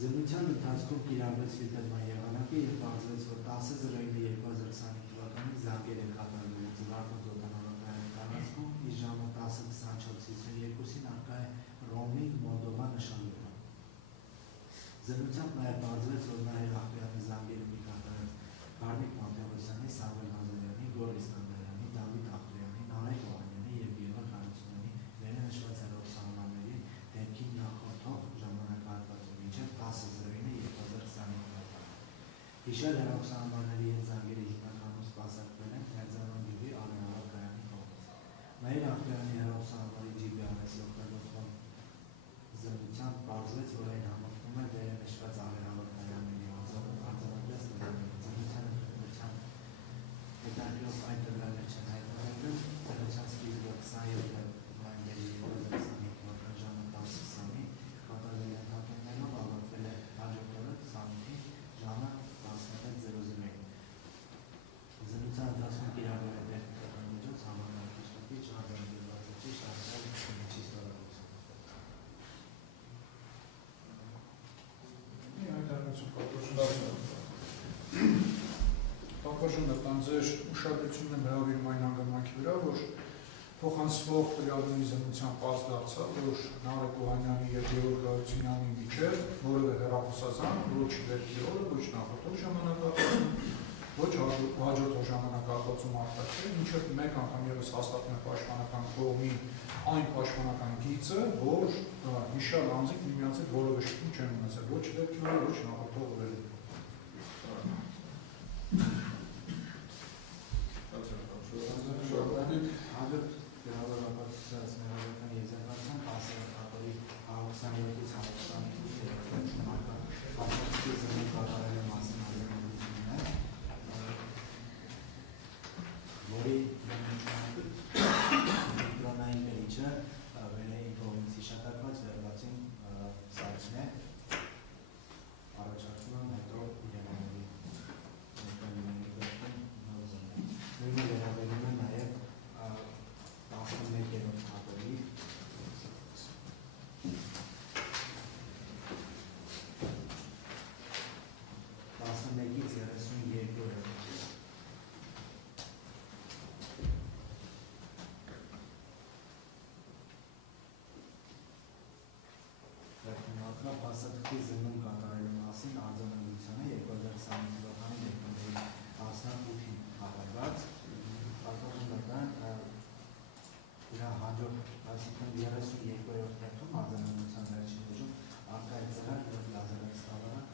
Զննության ընթացքում կիրառվեց ֆիլտրման եղանակը և պարզվեց, որ 10/09/2025 թվականին զանգեր են կատարվել Ձվակոց օդանավակայանի տարածքում, իր ժամը 10:24:52-ին արկա է ռոմինգ Մոլդովա նշանումը։ Զննությամբ նաև պարզվեց, որ Նահեր Ախպյանի զանգերը մի կատարած Գարնիկ Մատևոսյանի, Սամվել Նազարյանի, Գոռ Իսկանդարյանի, Դավիթ Ախպյանի, Նարեկ Օհանյանի և Գևորգ Հարությունյանի վերը նշված հեռախոսահամարների դեպքին նախորդող ժամանակահատվածում մինչև 10/09/2025 թվականը։ Հիշյալ հեռախոսահամարների հետ զանգերը հիմնականում սպասարկվել են Մերձանան գյուղի ավերավարկայանի կողմից։ Նահեր Ախպյանի հեռախոսահամարի GPS օգտագործման զննությամբ պարզվեց, որ այն համընկնում է վերը նշված ավերավարկայանների արձանագրած տվյալների զննության ընդունության հետագայում այդ տվյալներ չեն հայտնաբերվել, զննության սկիզբը 27 նոյեմբերի 2025 թվականի ժամը 10:20-ին կատարվել ընդհատումներով ավարտվել է հաջորդ օրը 28-ին ժամը 16:00-ին։ Զննության ընթացքում կիրառվել է տեխնիկական միջոց, համակարգիչ տպիչ, արձանագրված ճիշտ արձանագրիչի ստորագրություն։ Պապաժանը տան ձեր ուշադրությունն հրավիրում այն հանգամանքի վրա, որ փոխանցվող տվյալների զննության պարզ դարձավ, որ Նարեկ Օհանյանի և Գևորգ Հարությունյանի միջև որևէ հեռախոսազանգ ոչ վերջի օրը, ոչ նախորդող ժամանակահատվածում, ոչ հաջորդող ժամանակահատվածում արտաքել, մինչև մեկ անգամ ևս հաստատում է պաշտպանական կողմի այն պաշտպանական գիծը, որ հիշյալ անձինք միմյանց հետ որևէ շփում չեն ունեցել, ոչ վերջի օրը, ոչ նախորդող օրերին։ Հաջորդ գրավորապատասխանած մեղադրական եզրակացությամբ ասեղաթափերի 27-ից 25 թվականի ապրանքի զննում կատարելու մասին արձանագրությունն է, որի էլեկտրոնային գրիչը վերային կողմից հիշատակված վերվածին սարքն է, առաջարկում եմ հետո իրենաների նույնը վերաբերում է նաև 11-րդ թափերի 11-ից 32-րդ փաստաթղթի զննում կատարելու մասին արձանագրությունը 2025 թվականի դեկտեմբերի 18-ին հավելված դրա հաջորդ, այսինքն 32-րդ հերթում արձանագրության վերջին ուժում արկա է ծրար և լազերային ստավարակ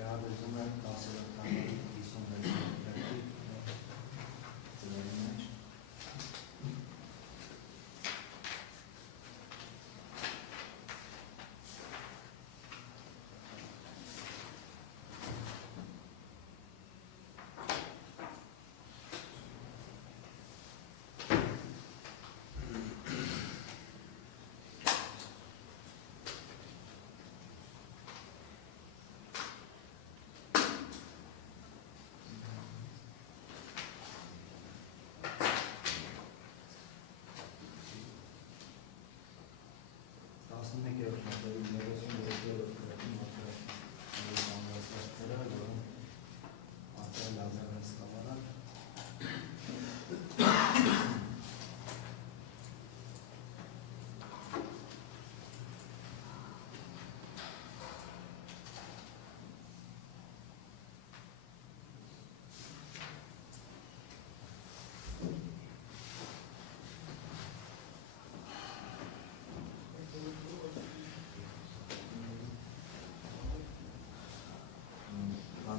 վերաբերում է 10-րդ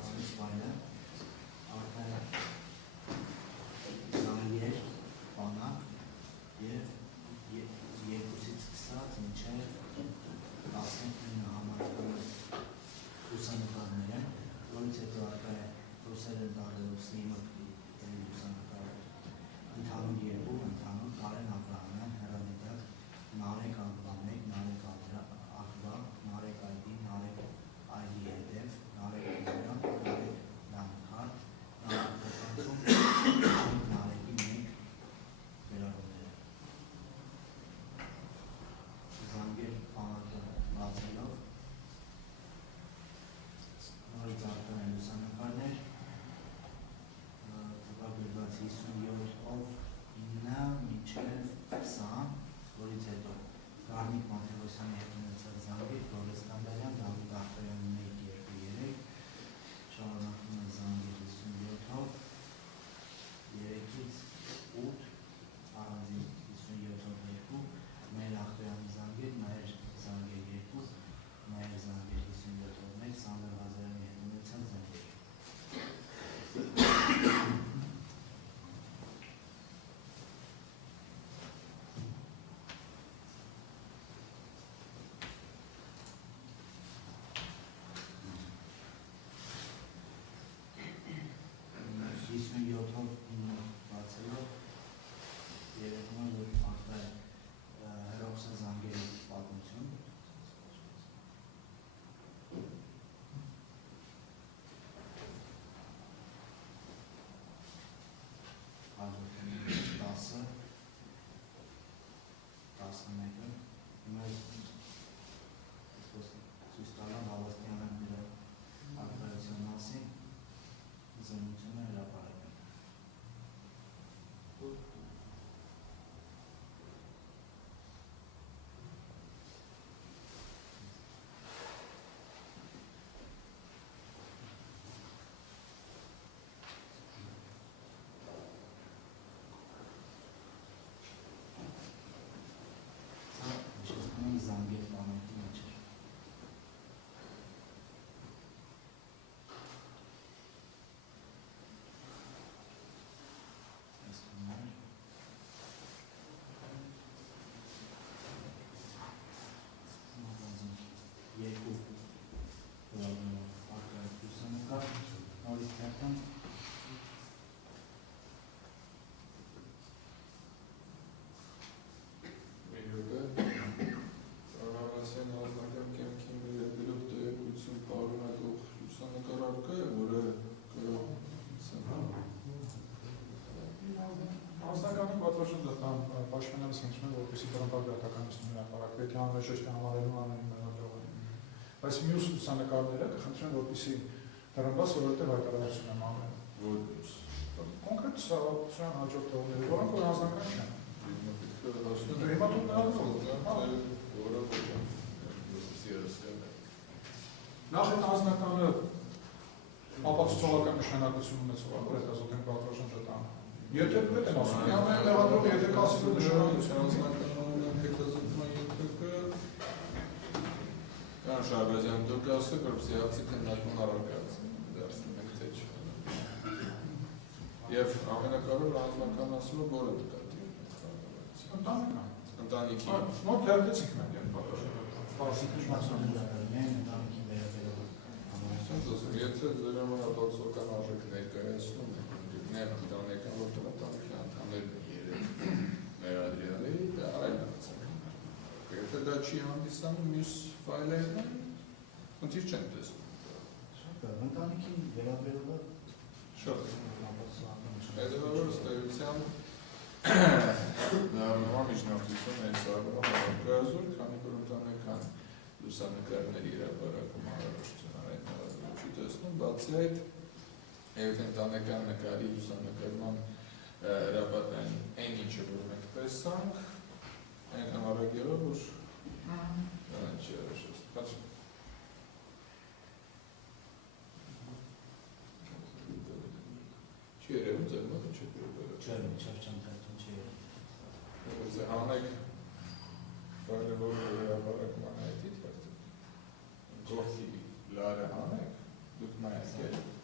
6-ից վայրը արդեն զանգեր, բանակ և 2-ից սկսած մինչև 19 համարական լուսանկարներ են, որից հետո արկա է ռուսեր են տարելով սնիմը լուսանկարը ընդհանուր երկու, ընդհանուր Կարեն Աբրահամյան, հեռադիտակ, Նարեկ Աղբանեկ, Նարեկ Աղբա, Նարեկ Այդի, Նարեկ Այդի հետև, Նարեկ Ուրյան, Նարեկ Լանքար, Նարեկ Փոխանցում, Նարեկի մեկ վերարումները։ Զանգեր բանակը բացելով, նորից արկա են լուսանկարներ, տվագրված 57-ով 9 մինչև 20, որից հետո Գառնիկ Մաթևոսյանի հետ ունեցած զանգեր, Գորգ Սկանդարյան, Դավիթ Ախտարյանի 1-2-3, շարունակում է զանգեր 57-ով 3-ից 8, առանձին 57-ով 2, Մեր Ախտարյանի զանգեր, Մայր զանգեր 2, Մայր զանգեր 57-ով 1, Սամվել Ղազարյանի հետ ունեցած զանգեր։ Բացելով երևում է, որ ախտա է հեռախոսային զանգերի պատմություն։ Հաջորդում 10-ը, 11-ը, հիմա ցույց տալով Հավաստյանը նրա ակտիվության մասին զննությունը հրապարակել։ Զանգեր բանակի մեջ էր։ Երկու արկայք լուսանկար, նորից թերթան։ Արարասյան ազնական կյանքին վերաբերող տեղեկություն պարունակող լուսանկար արկա է, որը կարող Անձնականի պատվաշնչը տան պաշտպանելը սնուցում է, որպեսզի տրամբար գրատականություն հրապարակ, պետք է անհրաժեշտ է համարելու անունի մեղադրողը։ Բայց մյուս լուսանկարները կխնդրեն, որպեսզի տրամբաս որովհետև հայտարարություն եմ անել։ Կոնկրետ սահմանության հաջորդ տողները, որոնք որ անձնական չեն։ Հիմա դու նախ այդ անձնականը ապացուցողական նշանակություն ունեցող, որ այդ ազոտեն պատվաշնչը տան։ Եթե պետք են ասում, միամեն մեղադրող, եթե կասի որ նշանակություն անձնականորեն հետազոտման ենթակը կան Շահբազյան դուք ասեք, որպեսզի հացի քննարկման առարկայացնի դարձնի մենք թե չէ։ Եվ ամենակարևորը անձնական ասումը որը նկատի է։ Ընտանիքի։ Մոտ թերթեցինք մենք այդ պատվաշնչը։ Ֆարսիկի մասնավորականներ, ընտանիքի վերաբերող համարություն։ Եթե ձեր համար ապացուցողական արժեք ներկայացնում եք, ներ ընտանեկան, որտեղ ընտանիքի անդամներն երեք մեղադրյալի, դա այլ հարց է։ Եթե դա չի հանդիսանում մյուս ֆայլերն են, խնդիր չեն տեսնում։ ընտանիքի վերաբերողը Շատ ապացուցողական հետևաբար ըստ էության նման միջնորդություն է սարքում առարկայազոր, քանի որ ընտանեկան լուսանկարների հրապարակում անհրաժեշտություն այն չի տեսնում, բացի այդ եւ ընտանեկան նկարի լուսանկարման հրապարակային այն ինչը որ մենք տեսանք, այն համարակելով որ այն չի արժեշտ։ Չի երևում ձեր մոտ չի երևում։ Չէ, չեմ թերթում չի երևում։ Որը հանեք ֆայլը որ հրապարակման այդ իդրած։ Գողի լարը հանեք, դուք Մայակել։